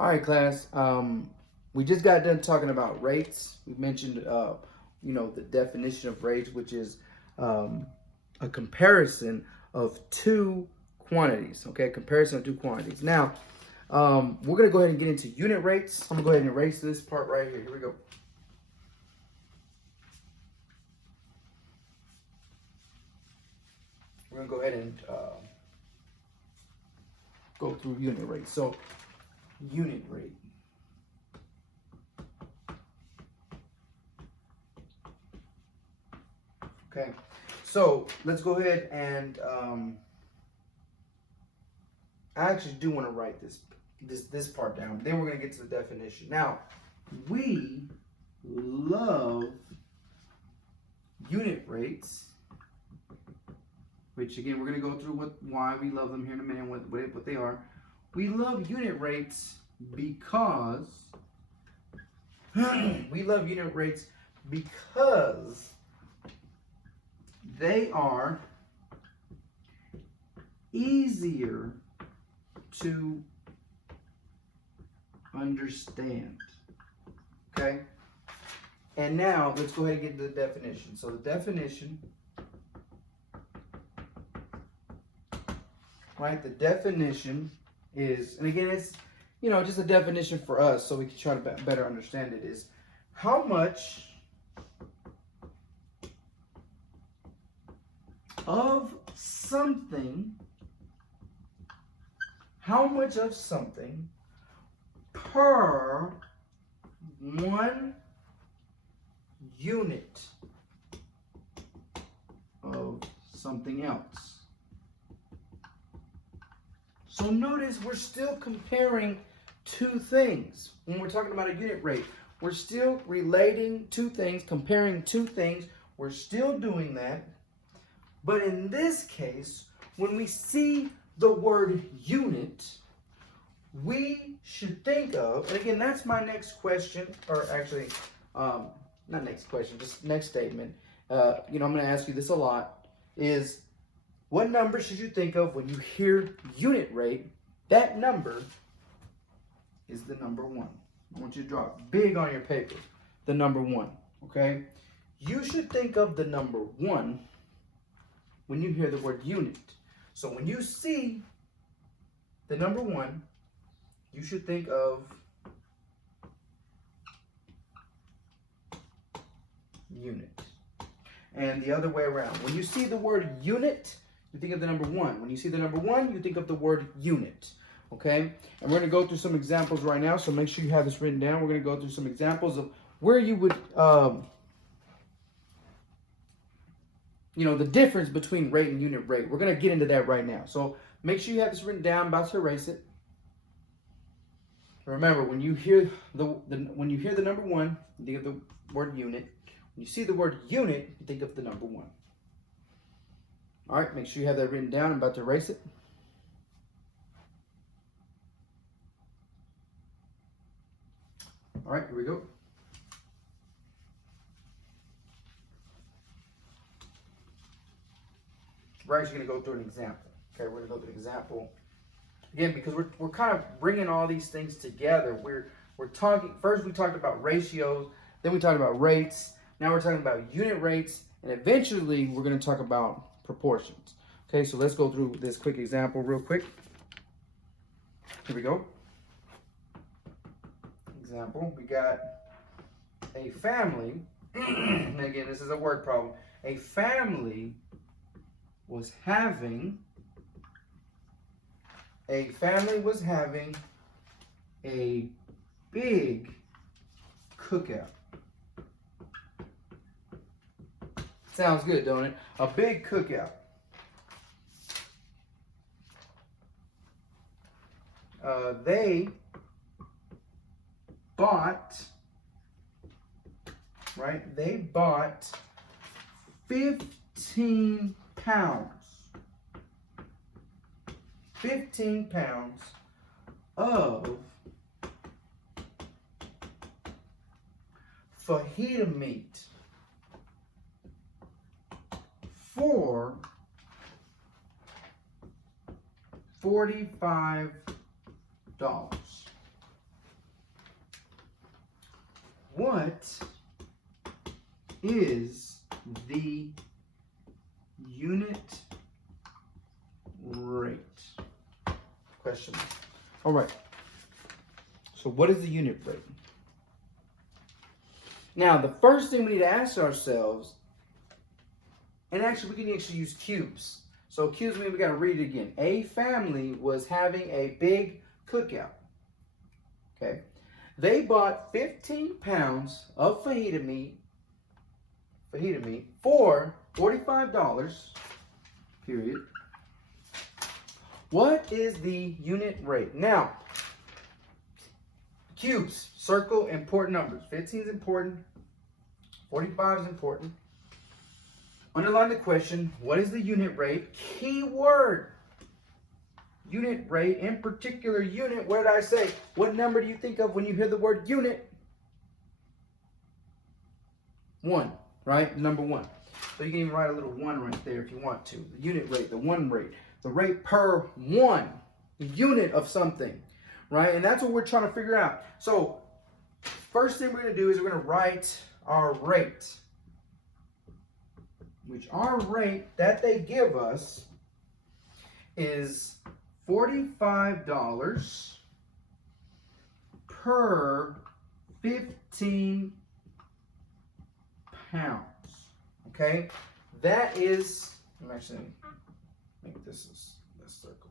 All right, class. We just got done talking about rates. We mentioned, the definition of rates, which is um, a comparison of two quantities. Okay, comparison of two quantities. Now, we're gonna go ahead and get into unit rates. I'm gonna go ahead and erase this part right here. Here we go. We're gonna go ahead and go through unit rates. So, unit rate. Okay, so let's go ahead and I actually do want to write this part down. Then we're gonna get to the definition. Now, we love unit rates, which again we're gonna go through why we love them here in a minute, what they are. We love unit rates because we love unit rates because they are easier to understand. Okay? And now let's go ahead and get into the definition. So the definition, right? The definition is, and again, it's just a definition for us, so we can try to better understand it. Is how much of something, per one unit of something else. So notice we're still comparing two things. When we're talking about a unit rate, we're still relating two things, comparing two things. We're still doing that. But in this case, when we see the word unit, we should think of, and again, that's my next question, or actually, not next question, just next statement. I'm going to ask you this a lot, is what number should you think of when you hear unit rate? That number is the number 1. I want you to draw it big on your paper, the number 1, okay? You should think of the number 1 when you hear the word unit. So when you see the number 1, you should think of unit. And the other way around. When you see the word unit, you think of the number 1. When you see the number 1, you think of the word unit. Okay? And we're going to go through some examples right now, so make sure you have this written down. We're going to go through some examples of where you would the difference between rate and unit rate. We're going to get into that right now. So make sure you have this written down. I'm about to erase it. Remember, when you hear the number 1, you think of the word unit. When you see the word unit, you think of the number 1. All right, make sure you have that written down. I'm about to erase it. All right, here we go. We're actually going to go through an example. Okay, we're going to go through an example. Again, because we're kind of bringing all these things together. We're talking, first we talked about ratios, then we talked about rates, now we're talking about unit rates, and eventually we're going to talk about proportions. Okay, so let's go through this quick example real quick. Here we go. Example, we got a family, and again, this is a word problem. A family was having a big cookout. Sounds good, don't it? A big cookout. They bought, right? They bought 15 pounds. 15 pounds of fajita meat for $45. what is the unit rate? Question. All right. So what is the unit rate? Now, the first thing we need to ask ourselves, and actually we can actually use cubes. So cubes mean we got to read it again. A family was having a big cookout. Okay. They bought 15 pounds of fajita meat for $45, period. What is the unit rate? Now, cubes, circle important numbers. 15 is important. 45 is important. Underline the question, what is the unit rate? Keyword. Unit rate, in particular unit, what did I say? What number do you think of when you hear the word unit? 1, right? Number 1. So you can even write a little 1 right there if you want to. The unit rate, the 1 rate. The rate per 1. The unit of something, right? And that's what we're trying to figure out. So first thing we're going to do is we're going to write our rate. Which our rate that they give us is $45 per 15 pounds. Okay? That is, I'm actually make this circle.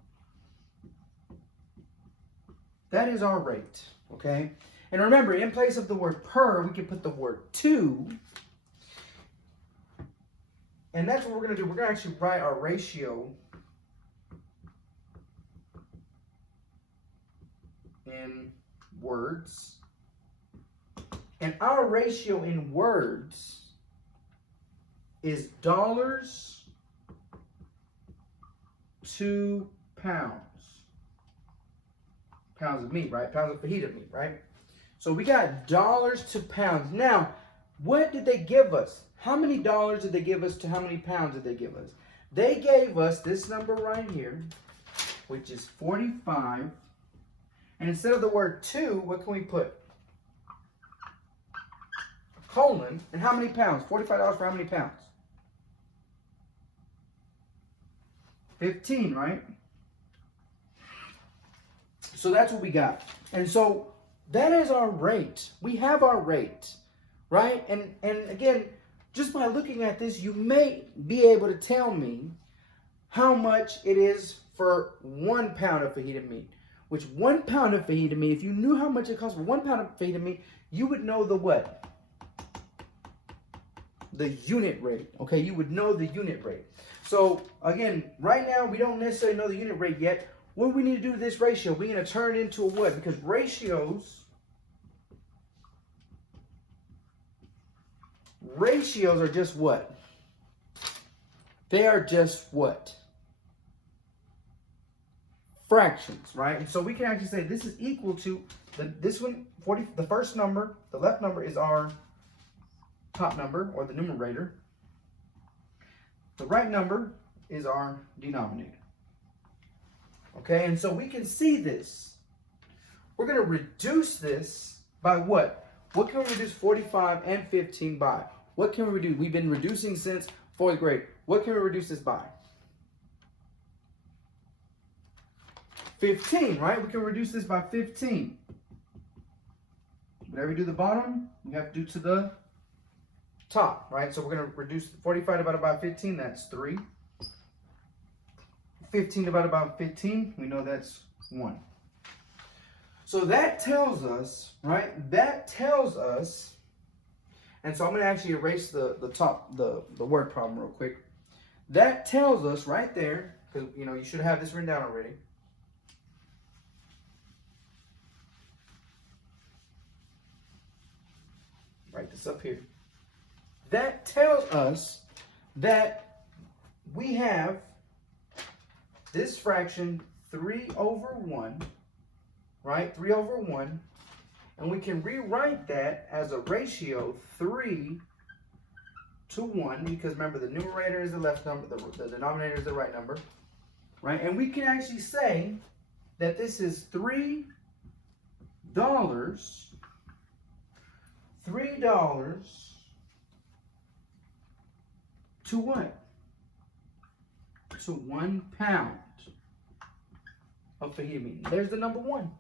That is our rate. Okay? And remember, in place of the word per, we can put the word to. And that's what we're going to do. We're going to actually write our ratio in words. And our ratio in words is dollars to pounds. Pounds of meat, right? Pounds of fajita meat, right? So we got dollars to pounds. Now, what did they give us? How many dollars did they give us to how many pounds did they give us? They gave us this number right here, which is 45. And instead of the word to, what can we put? A colon. And how many pounds? $45 for how many pounds? 15, right? So that's what we got. And so that is our rate. We have our rate, right? And again, just by looking at this, you may be able to tell me how much it is for 1 pound of fajita meat. Which 1 pound of fajita meat, if you knew how much it costs for 1 pound of fajita meat, you would know the what? The unit rate. Okay, you would know the unit rate. So again, right now we don't necessarily know the unit rate yet. What do we need to do with this ratio? We're going to turn it into a what? Because ratios are just what? They are just what? Fractions, right? And so we can actually say this is equal to this one, 40. The first number, the left number is our top number or the numerator. The right number is our denominator. Okay, and so we can see this. We're going to reduce this by what? What can we reduce 45 and 15 by? What can we reduce? We've been reducing since 4th grade. What can we reduce this by? 15, right? We can reduce this by 15. Whatever we do to the bottom, we have to do to the top, right? So we're going to reduce 45 divided by 15, that's 3. 15 divided by 15, we know that's 1. So that tells us, right? That tells us, and so I'm going to actually erase the word problem real quick. That tells us right there, because you should have this written down already. Write this up here. That tells us that we have this fraction 3 over 1, right? 3 over 1. And we can rewrite that as a ratio 3 to 1, because remember the numerator is the left number, the denominator is the right number, right? And we can actually say that this is $3 $3 to what? To 1 pound of fajita meat. There's the number one.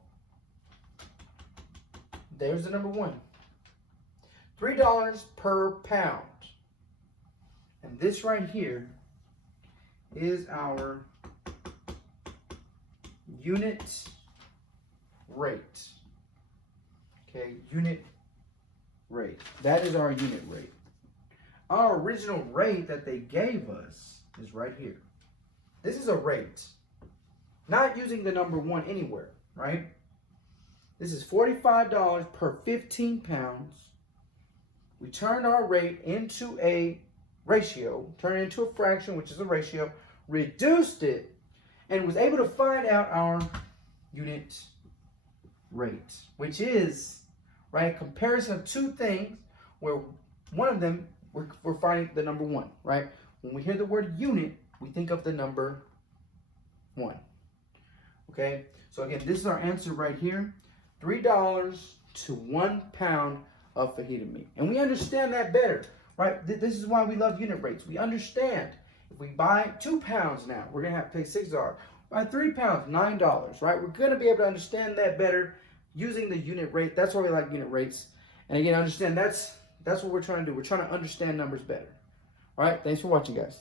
There's the number one. $3 per pound. And this right here is our unit rate. Okay, unit rate. That is our unit rate. Our original rate that they gave us is right here. This is a rate. Not using the number one anywhere, right? This is $45 per 15 pounds. We turned our rate into a ratio, turned it into a fraction, which is a ratio, reduced it, and was able to find out our unit rate, which is, right, comparison of two things where one of them, we're finding the number one, right? When we hear the word unit, we think of the number one. Okay, so again, this is our answer right here. $3 to 1 pound of fajita meat. And we understand that better, right? This is why we love unit rates. We understand if we buy 2 pounds now, we're going to have to pay $6. Buy 3 pounds, $9, right? We're going to be able to understand that better using the unit rate. That's why we like unit rates. And again, understand that's what we're trying to do. We're trying to understand numbers better. All right, thanks for watching, guys.